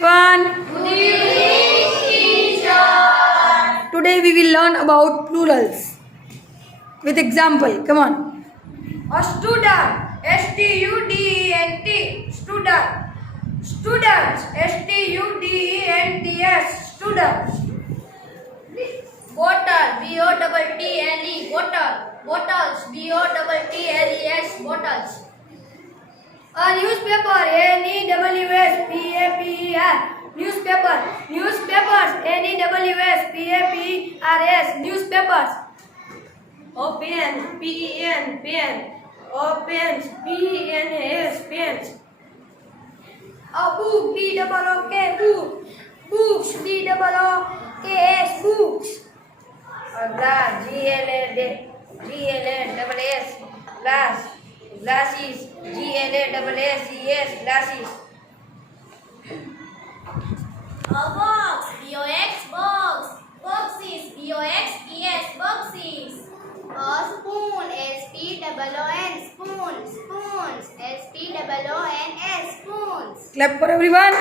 One. Good evening, teacher. Today we will learn about plurals with example. Come on. A student, S-T-U-D-E-N-T, student. Students, S-T-U-D-E-N-T-S, students. Bottle, B-O-T-T-L-E, bottle. Bottles, B-O-T-T-L-E-S, bottles. A newspaper, N-E-W-S-P-A-P-E-R, newspaper. Newspapers, N-E-W-S-P-A-P-E-R-S, newspapers. A pen, P-E-N, pen. A pens, P-E-N-S, pens. A book, B-O-O-K, book. Books, B-O-O-K-S, books. A glass, G-L-A-S-S, glass. Glasses, G-L-A-S-S-E-S, glasses. A box, B-O-X, box. Boxes, B-O-X-E-S, boxes. A spoon, S-P-O-O-N, spoon. Spoons, S-P-O-O-N-S, spoons. Clap for everyone.